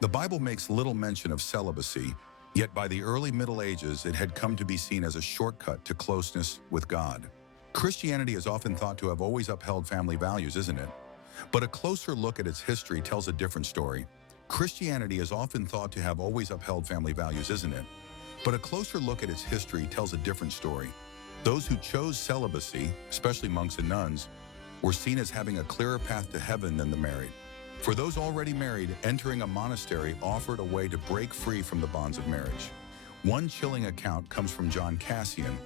The Bible makes little mention of celibacy, yet by the early Middle Ages it had come to be seen as a shortcut to closeness with God. Christianity is often thought to have always upheld family values, isn't it? But a closer look at its history tells a different story. Christianity is often thought to have always upheld family values, isn't it? But a closer look at its history tells a different story. Those who chose celibacy, especially monks and nuns, were seen as having a clearer path to heaven than the married. For those already married, entering a monastery offered a way to break free from the bonds of marriage. One chilling account comes from John Cassian,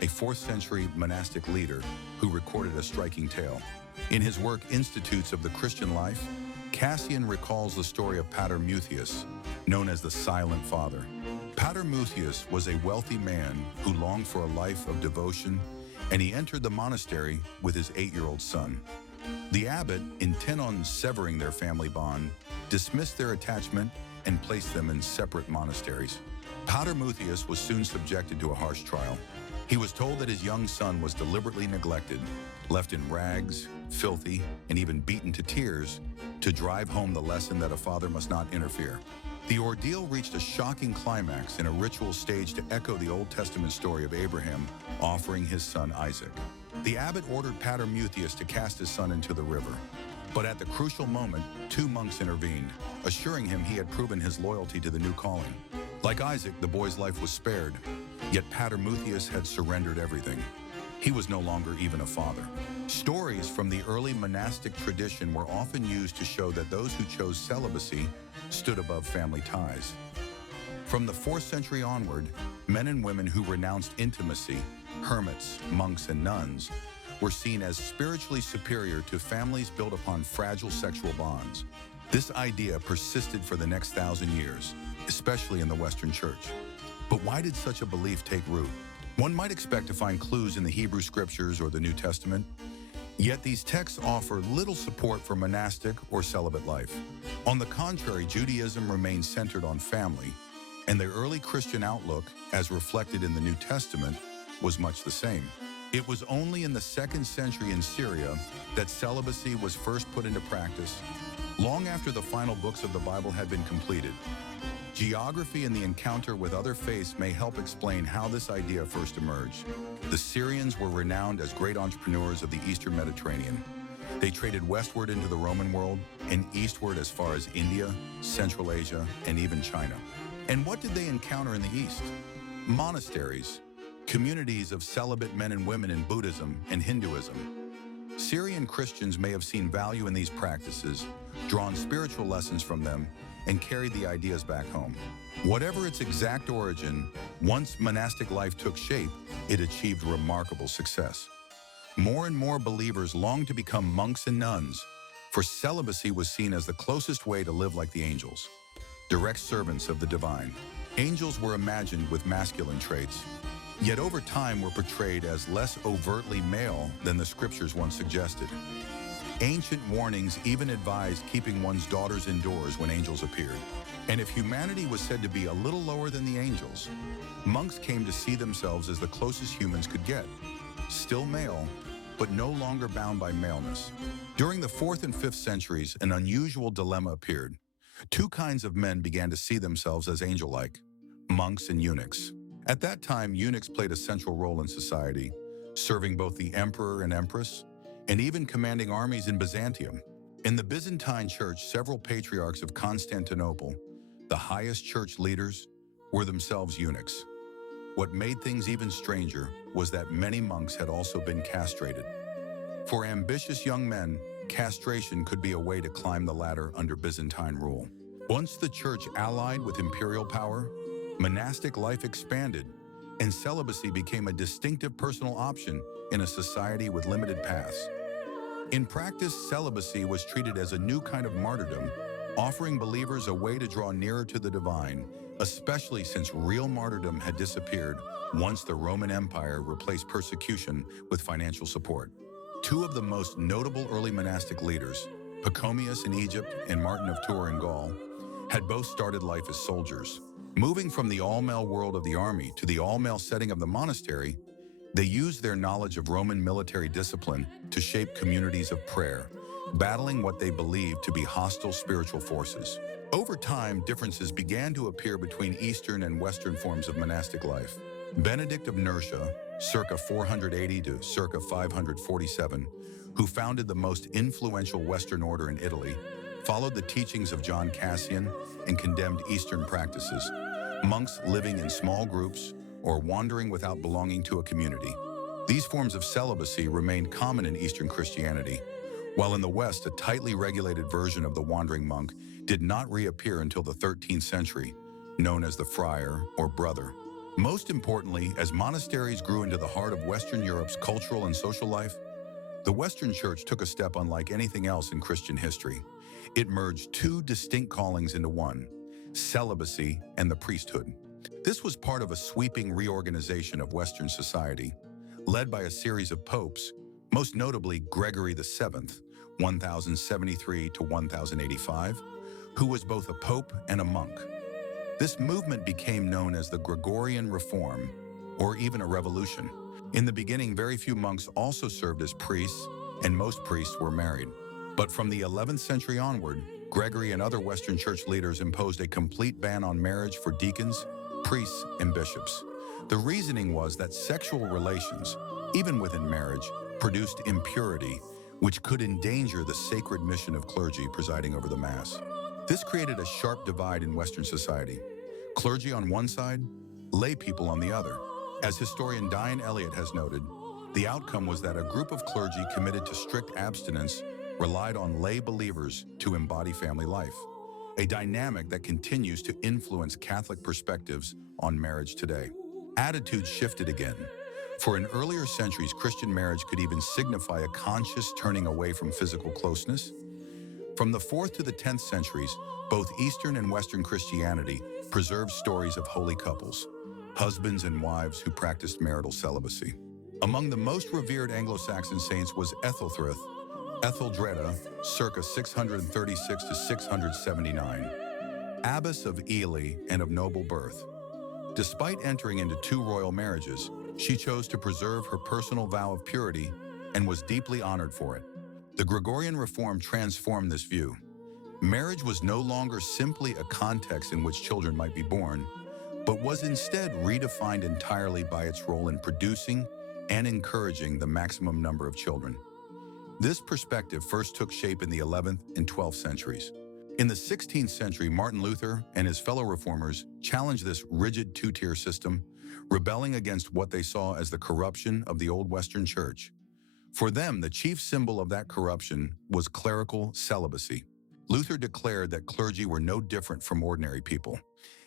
a 4th century monastic leader who recorded a striking tale. In his work Institutes of the Christian Life, Cassian recalls the story of Pater Mutheus, known as the Silent Father. Pater Mutheus was a wealthy man who longed for a life of devotion, and he entered the monastery with his 8-year-old son. The abbot, intent on severing their family bond, dismissed their attachment and placed them in separate monasteries. Pater Mutheus was soon subjected to a harsh trial. He was told that his young son was deliberately neglected, left in rags, filthy, and even beaten to tears to drive home the lesson that a father must not interfere. The ordeal reached a shocking climax in a ritual staged to echo the Old Testament story of Abraham offering his son Isaac. The abbot ordered Pater Mutheus to cast his son into the river. But at the crucial moment, 2 monks intervened, assuring him he had proven his loyalty to the new calling. Like Isaac, the boy's life was spared, yet Pater Mutheus had surrendered everything. He was no longer even a father. Stories from the early monastic tradition were often used to show that those who chose celibacy stood above family ties. From the 4th century onward, men and women who renounced intimacy, hermits, monks, and nuns, were seen as spiritually superior to families built upon fragile sexual bonds. This idea persisted for the next 1,000 years, especially in the Western Church. But why did such a belief take root? One might expect to find clues in the Hebrew Scriptures or the New Testament, yet these texts offer little support for monastic or celibate life. On the contrary, Judaism remains centered on family, and the early Christian outlook, as reflected in the New Testament, was much the same. It was only in the 2nd century in Syria that celibacy was first put into practice, long after the final books of the Bible had been completed. Geography and the encounter with other faiths may help explain how this idea first emerged. The Syrians were renowned as great entrepreneurs of the Eastern Mediterranean. They traded westward into the Roman world and eastward as far as India, Central Asia, and even China. And what did they encounter in the East? Monasteries, communities of celibate men and women in Buddhism and Hinduism. Syrian Christians may have seen value in these practices, drawn spiritual lessons from them, and carried the ideas back home. Whatever its exact origin, once monastic life took shape, it achieved remarkable success. More and more believers longed to become monks and nuns, for celibacy was seen as the closest way to live like the angels, direct servants of the divine. Angels were imagined with masculine traits, yet over time were portrayed as less overtly male than the scriptures once suggested. Ancient warnings even advised keeping one's daughters indoors when angels appeared. And if humanity was said to be a little lower than the angels, monks came to see themselves as the closest humans could get. Still male, but no longer bound by maleness. During the 4th and 5th centuries, an unusual dilemma appeared. 2 kinds of men began to see themselves as angel-like: monks and eunuchs. At that time, eunuchs played a central role in society, serving both the emperor and empress, and even commanding armies in Byzantium. In the Byzantine Church, several patriarchs of Constantinople, the highest church leaders, were themselves eunuchs. What made things even stranger was that many monks had also been castrated. For ambitious young men, castration could be a way to climb the ladder under Byzantine rule. Once the church allied with imperial power, monastic life expanded, and celibacy became a distinctive personal option in a society with limited paths. In practice, celibacy was treated as a new kind of martyrdom, offering believers a way to draw nearer to the divine, especially since real martyrdom had disappeared once the Roman Empire replaced persecution with financial support. 2 of the most notable early monastic leaders, Pachomius in Egypt and Martin of Tours in Gaul, had both started life as soldiers. Moving from the all-male world of the army to the all-male setting of the monastery, they used their knowledge of Roman military discipline to shape communities of prayer, battling what they believed to be hostile spiritual forces. Over time, differences began to appear between Eastern and Western forms of monastic life. Benedict of Nursia, circa 480 to circa 547, who founded the most influential Western order in Italy, followed the teachings of John Cassian and condemned Eastern practices, monks living in small groups or wandering without belonging to a community. These forms of celibacy remained common in Eastern Christianity, while in the West, a tightly regulated version of the wandering monk did not reappear until the 13th century, known as the friar or brother. Most importantly, as monasteries grew into the heart of Western Europe's cultural and social life, the Western Church took a step unlike anything else in Christian history. It merged two distinct callings into one: celibacy and the priesthood. This was part of a sweeping reorganization of Western society, led by a series of popes, most notably Gregory VII, 1073 to 1085, who was both a pope and a monk. This movement became known as the Gregorian Reform, or even a revolution. In the beginning, very few monks also served as priests, and most priests were married. But from the 11th century onward, Gregory and other Western church leaders imposed a complete ban on marriage for deacons, priests, and bishops. The reasoning was that sexual relations, even within marriage, produced impurity, which could endanger the sacred mission of clergy presiding over the Mass. This created a sharp divide in Western society: clergy on one side, lay people on the other. As historian Diane Elliott has noted, the outcome was that a group of clergy committed to strict abstinence relied on lay believers to embody family life, a dynamic that continues to influence Catholic perspectives on marriage today. Attitudes shifted again. For in earlier centuries, Christian marriage could even signify a conscious turning away from physical closeness. From the 4th to the 10th centuries, both Eastern and Western Christianity preserved stories of holy couples, husbands and wives who practiced marital celibacy. Among the most revered Anglo-Saxon saints was Etheldreda, circa 636 to 679, abbess of Ely and of noble birth. Despite entering into 2 royal marriages, she chose to preserve her personal vow of purity and was deeply honored for it. The Gregorian Reform transformed this view. Marriage was no longer simply a context in which children might be born, but was instead redefined entirely by its role in producing and encouraging the maximum number of children. This perspective first took shape in the 11th and 12th centuries. In the 16th century, Martin Luther and his fellow reformers challenged this rigid 2-tier system, rebelling against what they saw as the corruption of the old Western Church. For them, the chief symbol of that corruption was clerical celibacy. Luther declared that clergy were no different from ordinary people,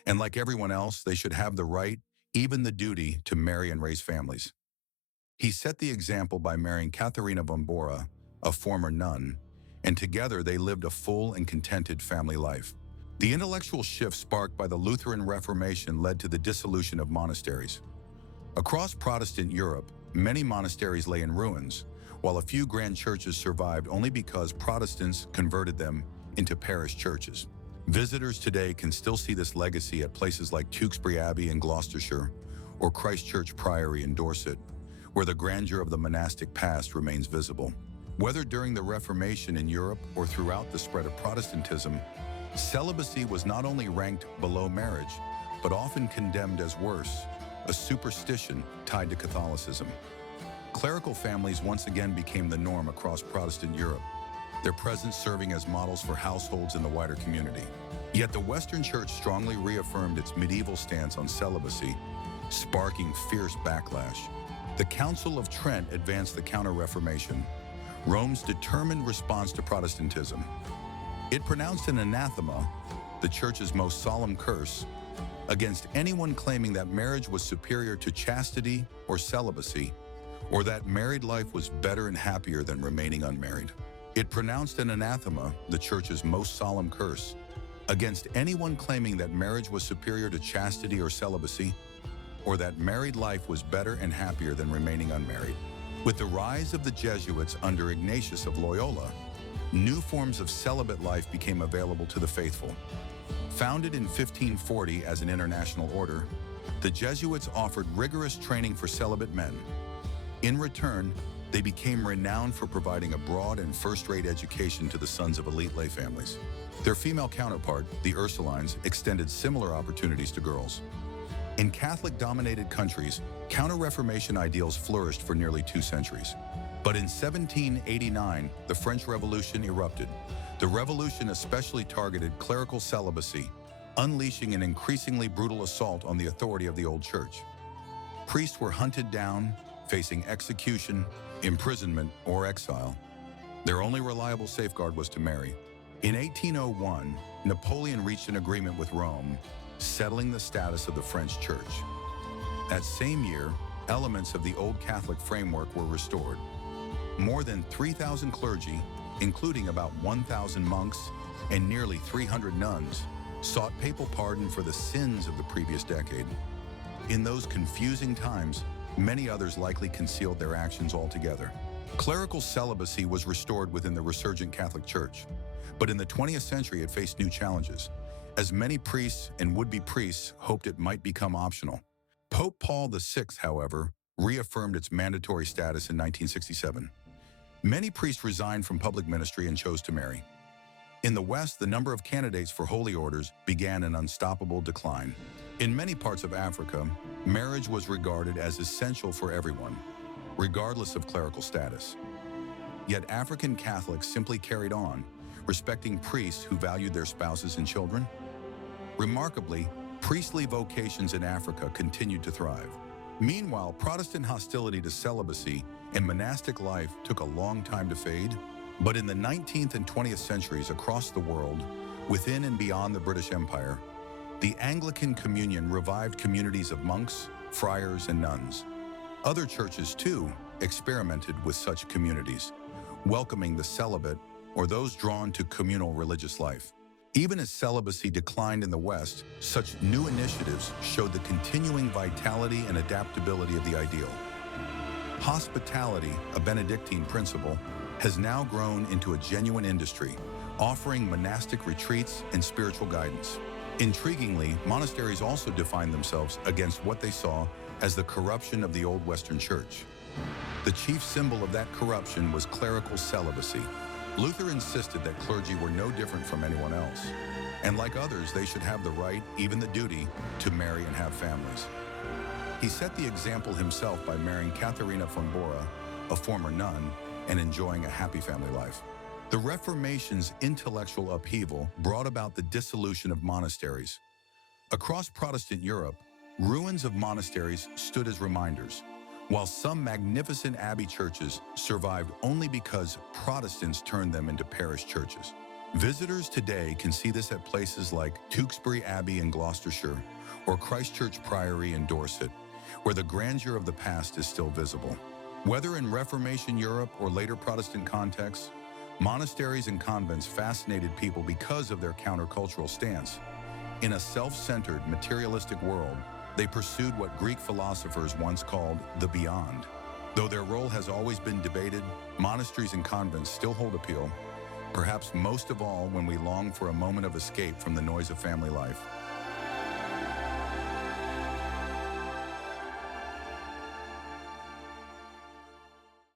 and like everyone else, they should have the right, even the duty, to marry and raise families. He set the example by marrying Katharina von Bora, a former nun, and together they lived a full and contented family life. The intellectual shift sparked by the Lutheran Reformation led to the dissolution of monasteries. Across Protestant Europe, many monasteries lay in ruins, while a few grand churches survived only because Protestants converted them into parish churches. Visitors today can still see this legacy at places like Tewkesbury Abbey in Gloucestershire or Christ Church Priory in Dorset, where the grandeur of the monastic past remains visible. Whether during the Reformation in Europe or throughout the spread of Protestantism, celibacy was not only ranked below marriage, but often condemned as worse, a superstition tied to Catholicism. Clerical families once again became the norm across Protestant Europe, their presence serving as models for households in the wider community. Yet the Western Church strongly reaffirmed its medieval stance on celibacy, sparking fierce backlash. The Council of Trent advanced the Counter-Reformation, Rome's determined response to Protestantism. It pronounced an anathema, the Church's most solemn curse, against anyone claiming that marriage was superior to chastity or celibacy, or that married life was better and happier than remaining unmarried. It pronounced an anathema, the Church's most solemn curse, against anyone claiming that marriage was superior to chastity or celibacy, or that married life was better and happier than remaining unmarried. With the rise of the Jesuits under Ignatius of Loyola, new forms of celibate life became available to the faithful. Founded in 1540 as an international order, the Jesuits offered rigorous training for celibate men. In return, They became renowned for providing a broad and first-rate education to the sons of elite lay families. Their female counterpart, the Ursulines, extended similar opportunities to girls. In Catholic-dominated countries, Counter-Reformation ideals flourished for nearly 2 centuries. But in 1789, the French Revolution erupted. The revolution especially targeted clerical celibacy, unleashing an increasingly brutal assault on the authority of the old church. Priests were hunted down, facing execution, imprisonment, or exile. Their only reliable safeguard was to marry. In 1801, Napoleon reached an agreement with Rome, settling the status of the French church. That same year, elements of the old Catholic framework were restored. More than 3,000 clergy, including about 1,000 monks and nearly 300 nuns, sought papal pardon for the sins of the previous decade. In those confusing times, many others likely concealed their actions altogether. Clerical celibacy was restored within the resurgent Catholic Church, but in the 20th century it faced new challenges, as many priests and would-be priests hoped it might become optional. Pope Paul VI, however, reaffirmed its mandatory status in 1967. Many priests resigned from public ministry and chose to marry. In the West, the number of candidates for holy orders began an unstoppable decline. In many parts of Africa, marriage was regarded as essential for everyone, regardless of clerical status. Yet African Catholics simply carried on, respecting priests who valued their spouses and children. Remarkably, priestly vocations in Africa continued to thrive. Meanwhile, Protestant hostility to celibacy and monastic life took a long time to fade. But in the 19th and 20th centuries across the world, within and beyond the British Empire, the Anglican Communion revived communities of monks, friars, and nuns. Other churches, too, experimented with such communities, welcoming the celibate or those drawn to communal religious life. Even as celibacy declined in the West, such new initiatives showed the continuing vitality and adaptability of the ideal. Hospitality, a Benedictine principle, has now grown into a genuine industry, offering monastic retreats and spiritual guidance. Intriguingly, monasteries also defined themselves against what they saw as the corruption of the old Western Church. The chief symbol of that corruption was clerical celibacy. Luther insisted that clergy were no different from anyone else, and like others, they should have the right, even the duty, to marry and have families. He set the example himself by marrying Katharina von Bora, a former nun, and enjoying a happy family life. The Reformation's intellectual upheaval brought about the dissolution of monasteries. Across Protestant Europe, ruins of monasteries stood as reminders, while some magnificent abbey churches survived only because Protestants turned them into parish churches. Visitors today can see this at places like Tewkesbury Abbey in Gloucestershire or Christchurch Priory in Dorset, where the grandeur of the past is still visible. Whether in Reformation Europe or later Protestant contexts, monasteries and convents fascinated people because of their countercultural stance. In a self-centered, materialistic world, they pursued what Greek philosophers once called the beyond. Though their role has always been debated, monasteries and convents still hold appeal, perhaps most of all when we long for a moment of escape from the noise of family life.